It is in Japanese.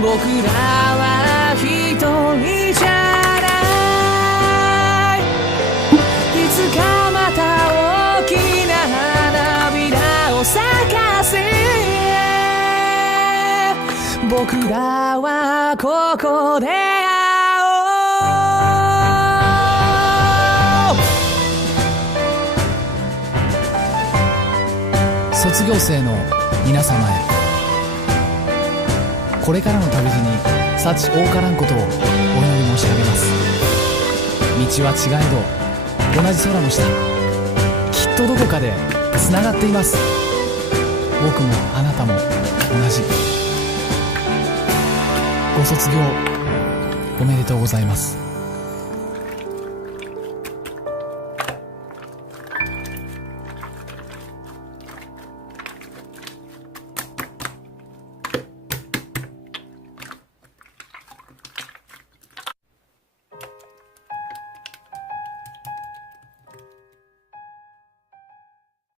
僕らは一人じゃない。いつかまた大きな花びらを咲かせ、僕らはここで会おう。卒業生の皆様へ、これからの旅路に幸多からんことをお祈り申し上げます。道は違えど同じ空の下、きっとどこかでつながっています。僕もあなたも同じ。ご卒業おめでとうございます。